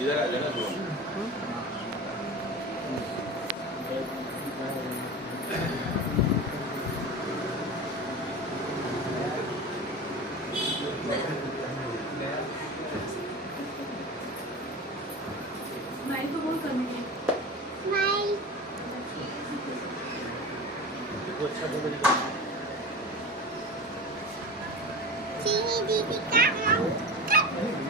इधर आ जाना तुम। स्माइल तो बहुत करनी है। स्माइल अच्छा तो चीनी दीदी का